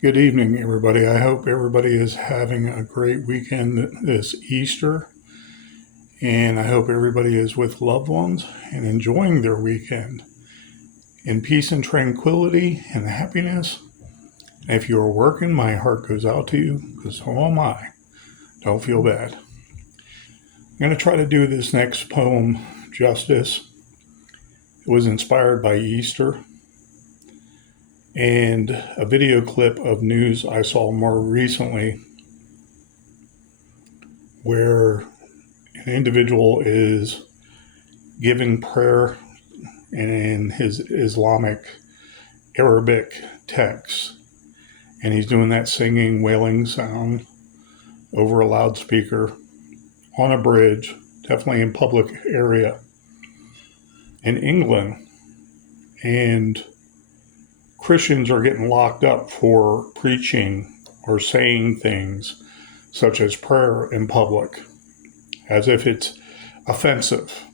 Good evening, everybody. I hope everybody is having a great weekend this Easter, and I hope everybody is with loved ones and enjoying their weekend in peace and tranquility and happiness. And if you are working, my heart goes out to you because so am I. Don't feel bad. I'm going to try to do this next poem justice. It was inspired by Easter and a video clip of news I saw more recently where an individual is giving prayer in his Islamic Arabic text, and he's doing that singing, wailing sound over a loudspeaker on a bridge, definitely in public area in England, and Christians are getting locked up for preaching or saying things such as prayer in public as if it's offensive.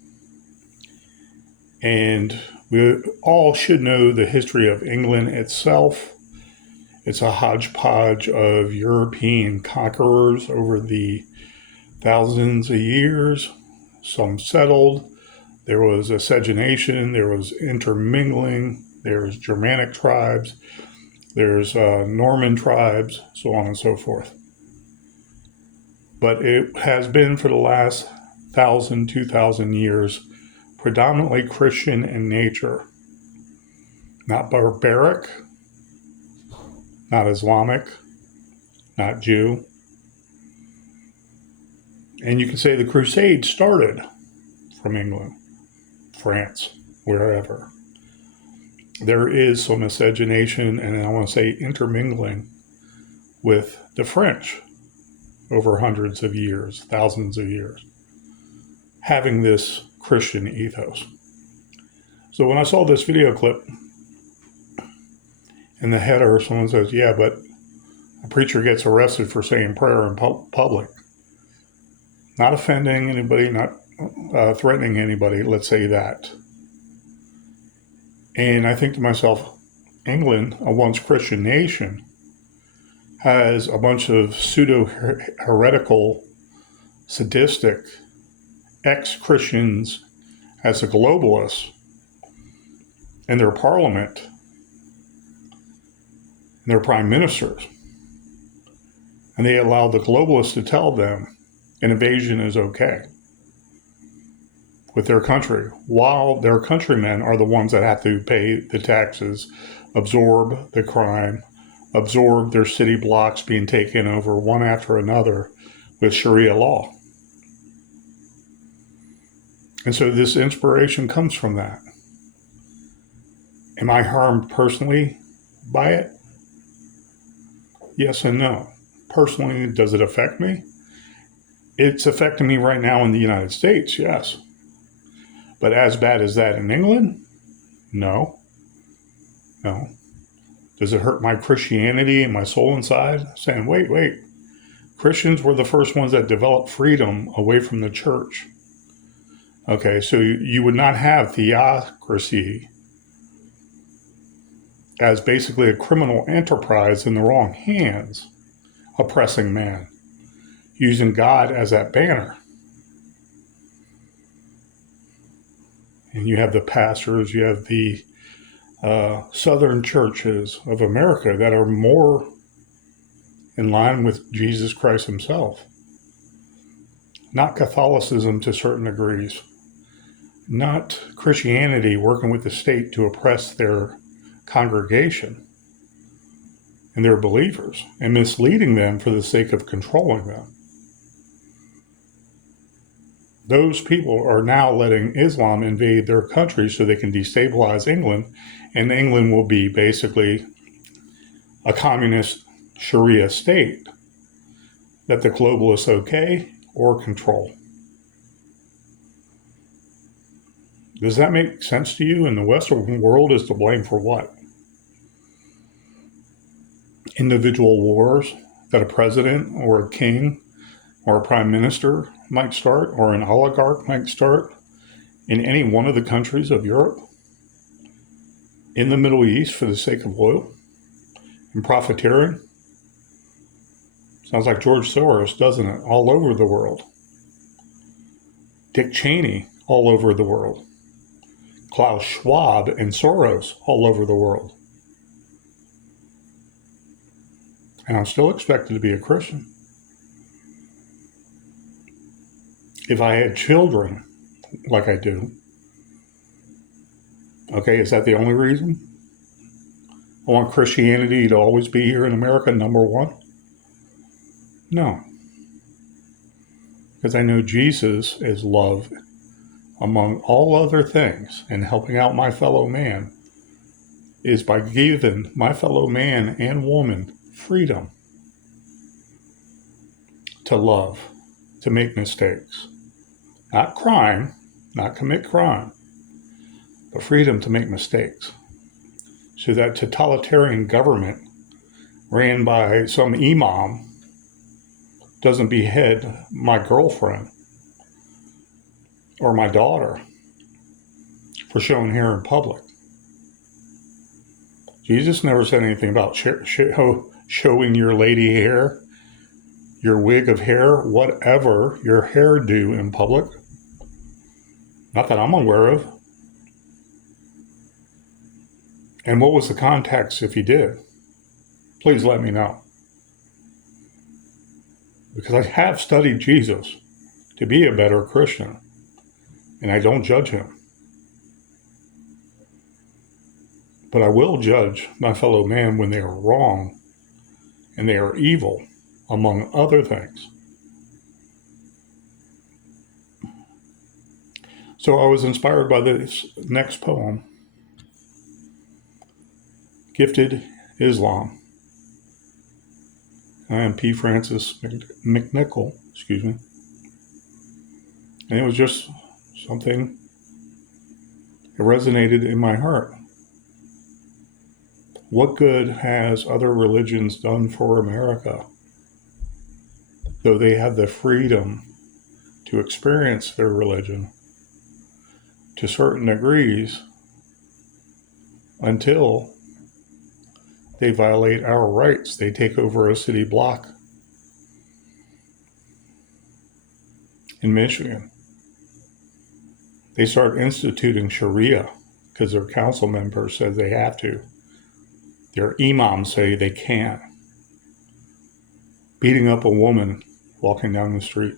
And we all should know the history of England itself. It's a hodgepodge of European conquerors over the thousands of years. Some settled. There was miscegenation. There was intermingling. There's Germanic tribes. There's Norman tribes, so on and so forth. But it has been for the last 1,000, 2,000 years predominantly Christian in nature. Not barbaric, not Islamic, not Jew. And you can say the Crusades started from England, France, wherever. There is some miscegenation, and I want to say intermingling with the French over hundreds of years, thousands of years, having this Christian ethos. So when I saw this video clip, in the header, someone says, yeah, but a preacher gets arrested for saying prayer in public. Not offending anybody, not threatening anybody, let's say that. And I think to myself, England, a once Christian nation, has a bunch of pseudo-heretical, sadistic ex-Christians as the globalists in their parliament, and their prime ministers. And they allow the globalists to tell them an invasion is okay with their country, while their countrymen are the ones that have to pay the taxes, absorb the crime, absorb their city blocks being taken over one after another with Sharia law. And so this inspiration comes from that. Am I harmed personally by it? Yes and no. Personally, does it affect me? It's affecting me right now in the United States, yes. But as bad as that in England? No. No. Does it hurt my Christianity and my soul inside? Saying, wait. Christians were the first ones that developed freedom away from the church. Okay, so you would not have theocracy as basically a criminal enterprise in the wrong hands, oppressing man, using God as that banner. And you have the pastors, you have the southern churches of America that are more in line with Jesus Christ himself. Not Catholicism to certain degrees. Not Christianity working with the state to oppress their congregation and their believers and misleading them for the sake of controlling them. Those people are now letting Islam invade their country so they can destabilize England, and England will be basically a communist Sharia state that the globalists okay or control. Does that make sense to you? And the Western world is to blame for what? Individual wars that a president or a king or a prime minister might start, or an oligarch might start in any one of the countries of Europe, in the Middle East for the sake of oil, And profiteering? Sounds like George Soros, doesn't it? All over the world. Dick Cheney, all over the world. Klaus Schwab and Soros, all over the world. And I'm still expected to be a Christian. If I had children, like I do, okay, is that the only reason? I want Christianity to always be here in America, number one? No. Because I know Jesus is love among all other things, and helping out my fellow man is by giving my fellow man and woman freedom to love, to make mistakes. Not crime, not commit crime, but freedom to make mistakes. So that totalitarian government ran by some imam doesn't behead my girlfriend or my daughter for showing hair in public. Jesus never said anything about showing your lady hair, your wig of hair, whatever your hair do in public. Not that I'm aware of. And what was the context if he did? Please let me know. Because I have studied Jesus to be a better Christian, and I don't judge him. But I will judge my fellow man when they are wrong and they are evil, among other things. So I was inspired by this next poem, Gifted Islam. I am P. Francis McNichol, and it was just something that resonated in my heart. What good has other religions done for America? Though they have the freedom to experience their religion to certain degrees until they violate our rights. They take over a city block in Michigan. They start instituting Sharia because their council members said they have to. Their imams say they can't. Beating up a woman walking down the street.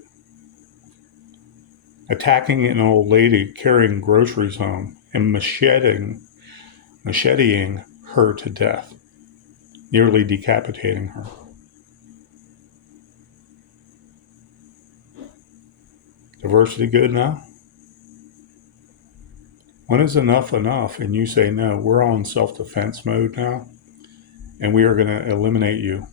Attacking an old lady carrying groceries home and macheting her to death. Nearly decapitating her. Diversity good now? When is enough enough and you say no, we're on self-defense mode now and we are going to eliminate you?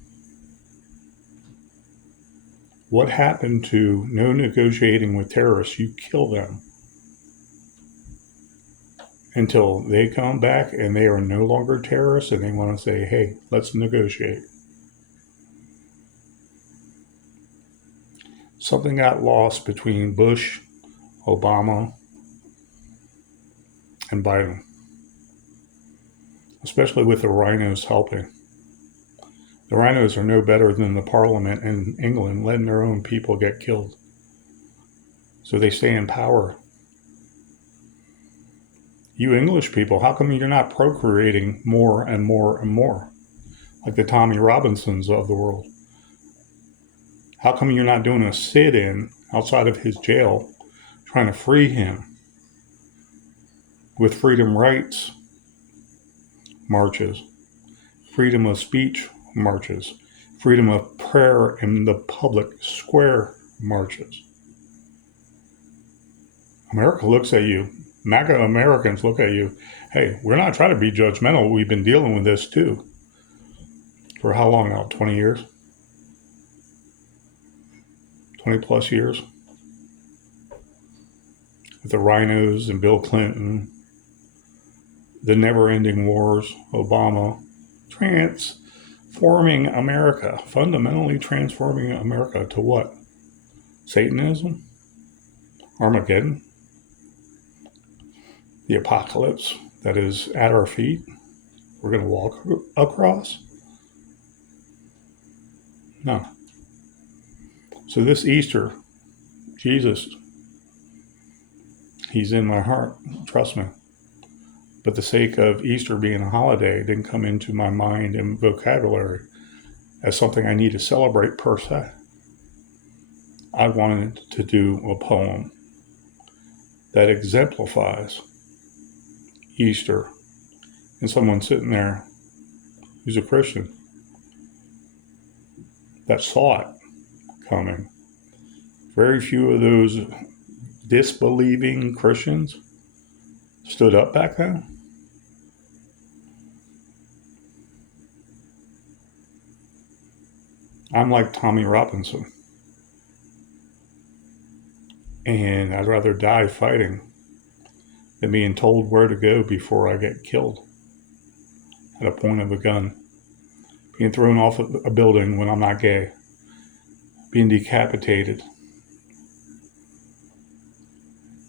What happened to no negotiating with terrorists? You kill them until they come back and they are no longer terrorists and they want to say, hey, let's negotiate. Something got lost between Bush, Obama, and Biden, especially with the rhinos helping. The rhinos are no better than the parliament in England letting their own people get killed. So they stay in power. You English people, how come you're not procreating more and more and more? Like the Tommy Robinsons of the world. How come you're not doing a sit-in outside of his jail trying to free him with freedom rights marches, freedom of speech marches, freedom of prayer in the public square marches? America looks at you. MAGA Americans look at you. Hey, we're not trying to be judgmental. We've been dealing with this too. For how long now? 20 years? 20 plus years? With the rhinos and Bill Clinton, the never-ending wars, Obama, transforming America, fundamentally transforming America to what? Satanism? Armageddon? The apocalypse that is at our feet, we're going to walk across. No. So this Easter, Jesus, he's in my heart. Trust me. But the sake of Easter being a holiday didn't come into my mind and vocabulary as something I need to celebrate per se. I wanted to do a poem that exemplifies Easter and someone sitting there who's a Christian that saw it coming. Very few of those disbelieving Christians stood up back then. I'm like Tommy Robinson, and I'd rather die fighting than being told where to go before I get killed at a point of a gun, being thrown off a building when I'm not gay, being decapitated,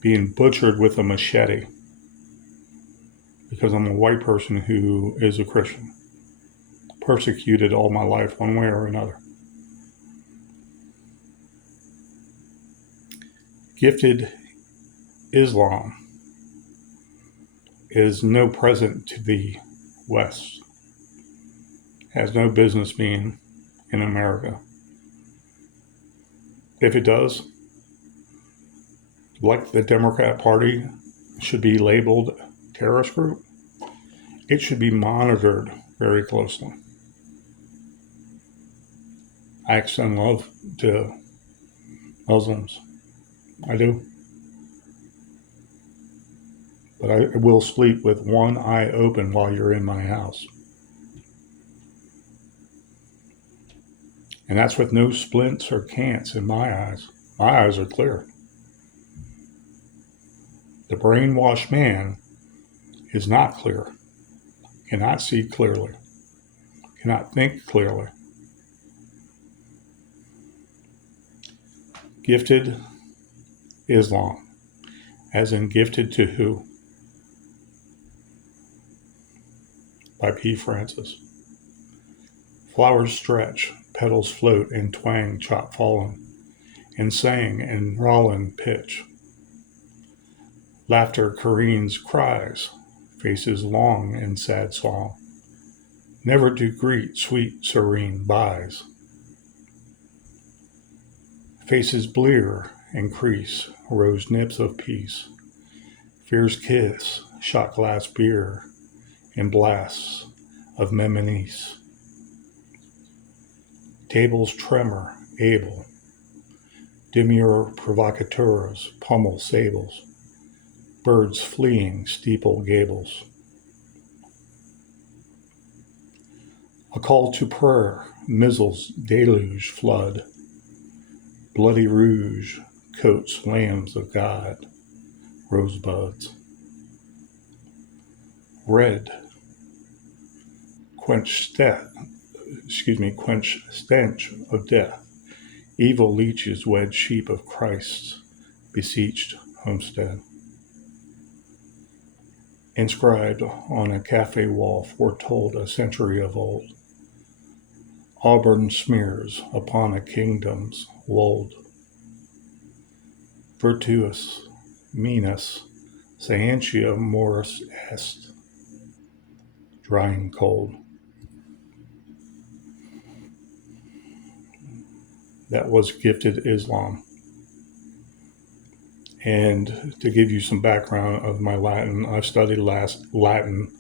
being butchered with a machete because I'm a white person who is a Christian, persecuted all my life one way or another. Gifted Islam is no present to the West, has no business being in America. If it does, like the Democrat Party should be labeled terrorist group, it should be monitored very closely. I extend love to Muslims. I do. But I will sleep with one eye open while you're in my house. And that's with no splints or cants in my eyes. My eyes are clear. The brainwashed man is not clear, cannot see clearly, cannot think clearly. Gifted Islam, as in gifted to who? By P. Francis. Flowers stretch, petals float in twang chopfallen, and sang in rollen pitch. Laughter careens cries, faces long in sad song, never to greet sweet serene buys. Faces blear and crease, rose nips of peace, fear's kiss, shot glass beer, and blasts of meminisse. Tables tremor, able, demure provocateurs, pummel sables, birds fleeing steeple gables. A call to prayer, mizzles deluge flood, bloody rouge coats lambs of God, rosebuds. Red, quenched stench of death, evil leeches wed sheep of Christ's beseeched homestead. Inscribed on a cafè wall, foretold a century of old, auburn smears upon a kingdom's wold. Virtuous, meminisse, scientia morris est, drying cold. That was Gifted Islam. And to give you some background of my Latin, I studied Latin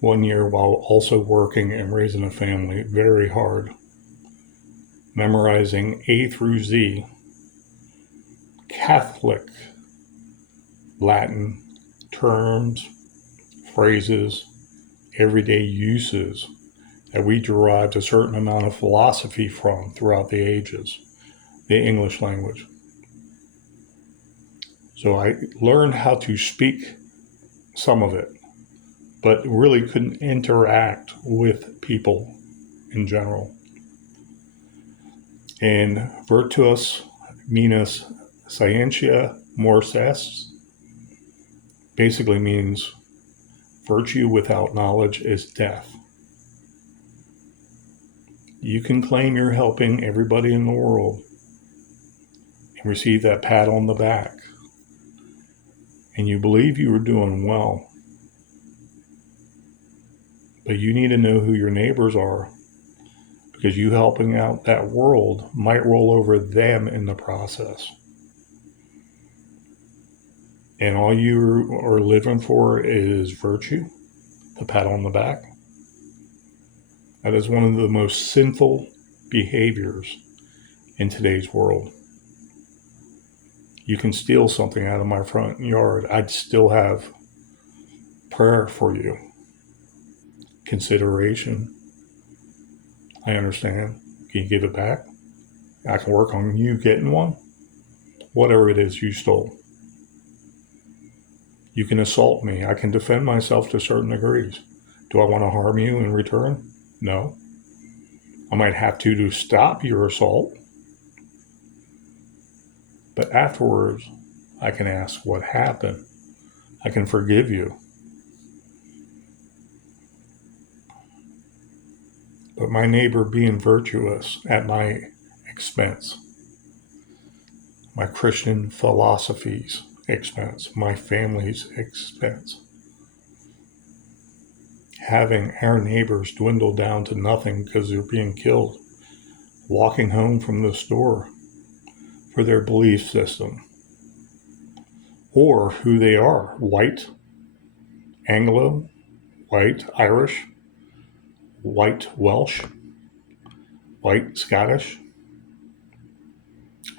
1 year while also working and raising a family very hard, memorizing A through Z, Catholic Latin terms, phrases, everyday uses that we derived a certain amount of philosophy from throughout the ages, the English language. So I learned how to speak some of it, but really couldn't interact with people in general. And virtuous meminisse scientia morris est basically means virtue without knowledge is death. You can claim you're helping everybody in the world and receive that pat on the back. And you believe you are doing well. But you need to know who your neighbors are, because you helping out that world might roll over them in the process. And all you are living for is virtue, the pat on the back. That is one of the most sinful behaviors in today's world. You can steal something out of my front yard. I'd still have prayer for you. Consideration. I understand. Can you give it back? I can work on you getting one. Whatever it is you stole. You can assault me. I can defend myself to certain degrees. Do I want to harm you in return? No. I might have to stop your assault. But afterwards, I can ask what happened. I can forgive you. But my neighbor being virtuous at my expense, my Christian philosophy's expense, my family's expense, having our neighbors dwindle down to nothing because they're being killed, walking home from the store for their belief system, or who they are, white, Anglo, white, Irish, white, Welsh, white, Scottish,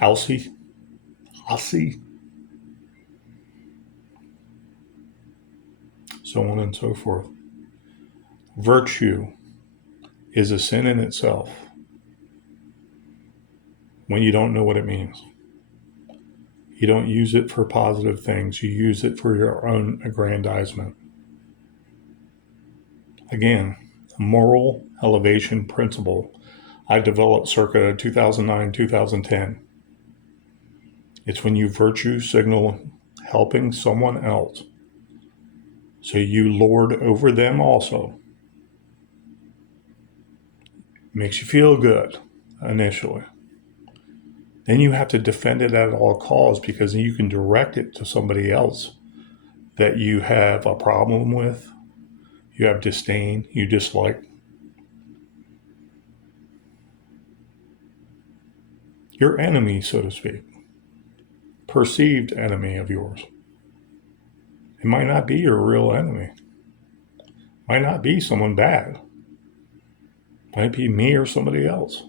Aussie, so on and so forth. Virtue is a sin in itself when you don't know what it means. You don't use it for positive things. You use it for your own aggrandizement. Again, a moral elevation principle I developed circa 2009, 2010. It's when you virtue signal helping someone else, so you lord over them also. Makes you feel good initially. Then you have to defend it at all costs, because you can direct it to somebody else that you have a problem with, you have disdain, you dislike. Your enemy, so to speak, perceived enemy of yours. It might not be your real enemy. Might not be someone bad. Might be me or somebody else.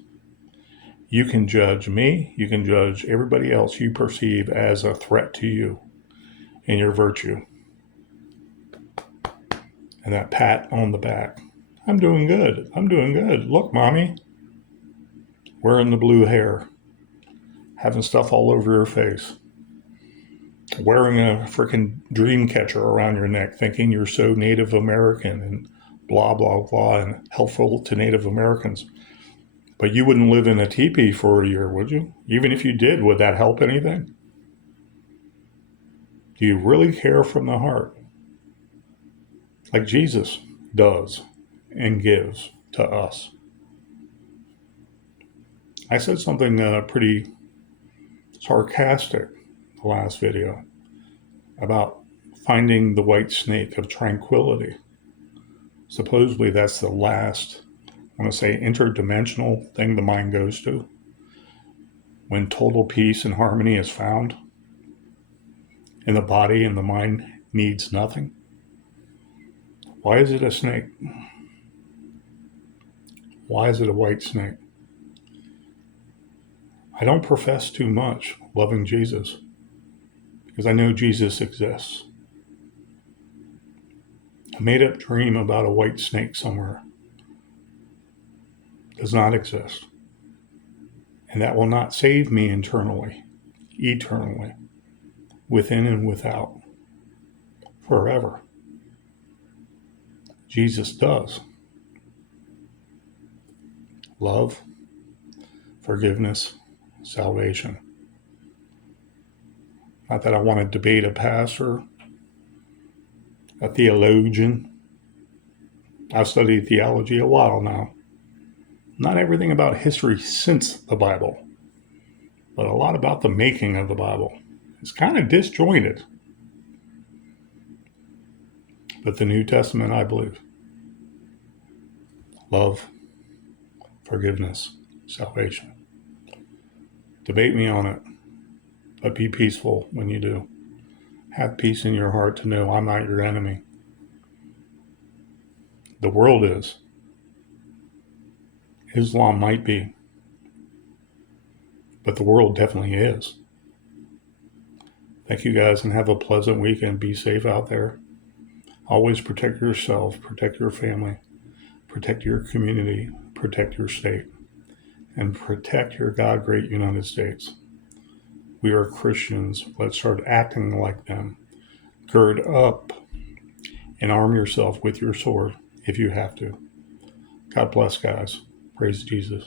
You can judge me, you can judge everybody else you perceive as a threat to you and your virtue. And that pat on the back. I'm doing good. I'm doing good. Look, mommy. Wearing the blue hair. Having stuff all over your face. Wearing a freaking dream catcher around your neck, thinking you're so Native American and blah, blah, blah, and helpful to Native Americans. But you wouldn't live in a teepee for a year, would you? Even if you did, would that help anything? Do you really care from the heart? Like Jesus does and gives to us. I said something pretty sarcastic the last video about finding the white snake of tranquility. Supposedly that's the last, I want to say, interdimensional thing the mind goes to when total peace and harmony is found and the body and the mind needs nothing. Why is it a snake? Why is it a white snake? I don't profess too much loving Jesus because I know Jesus exists. A made-up dream about a white snake somewhere does not exist. And that will not save me internally, eternally, within and without, forever. Jesus does. Love, forgiveness, salvation. Not that I want to debate a pastor, a theologian. I've studied theology a while now. Not everything about history since the Bible, but a lot about the making of the Bible. It's kind of disjointed. But the New Testament, I believe. Love, forgiveness, salvation. Debate me on it, but be peaceful when you do. Have peace in your heart to know I'm not your enemy. The world is. Islam might be, but the world definitely is. Thank you guys, and have a pleasant weekend. Be safe out there. Always protect yourself, protect your family, protect your community, protect your state, and protect your God great United States. We are Christians. Let's start acting like them. Gird up and arm yourself with your sword if you have to. God bless, guys. Praise Jesus.